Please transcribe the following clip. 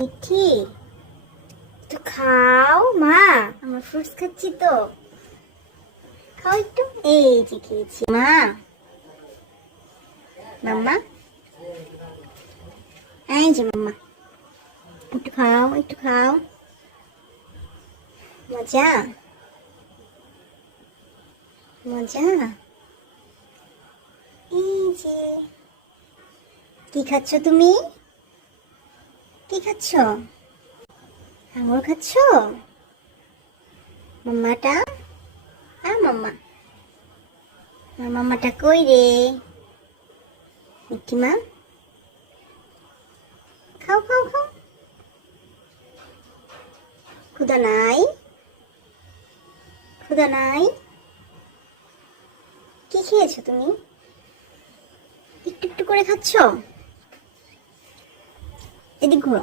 মিঠি, একটু খাও মা, আমার ফ্রুটস খাচ্ছি তো, খাও একটু। এই যে খেয়েছি মা। মাম্মা, এই যে মাম্মা, একটু খাও একটু খাও। মজা মজা। এই যে কি খাচ্ছ তুমি? কি খাচ্ছ? আঙুর খাচ্ছ? মাম্মাটা, মাম্মা, মাম্মাটা কই রে? মিঠি মা, খাও খাও খাও। ক্ষুধা নাই? ক্ষুধা নাই? কি খেয়েছো তুমি? একটু একটু করে খাচ্ছ? এদিক ঘুরো।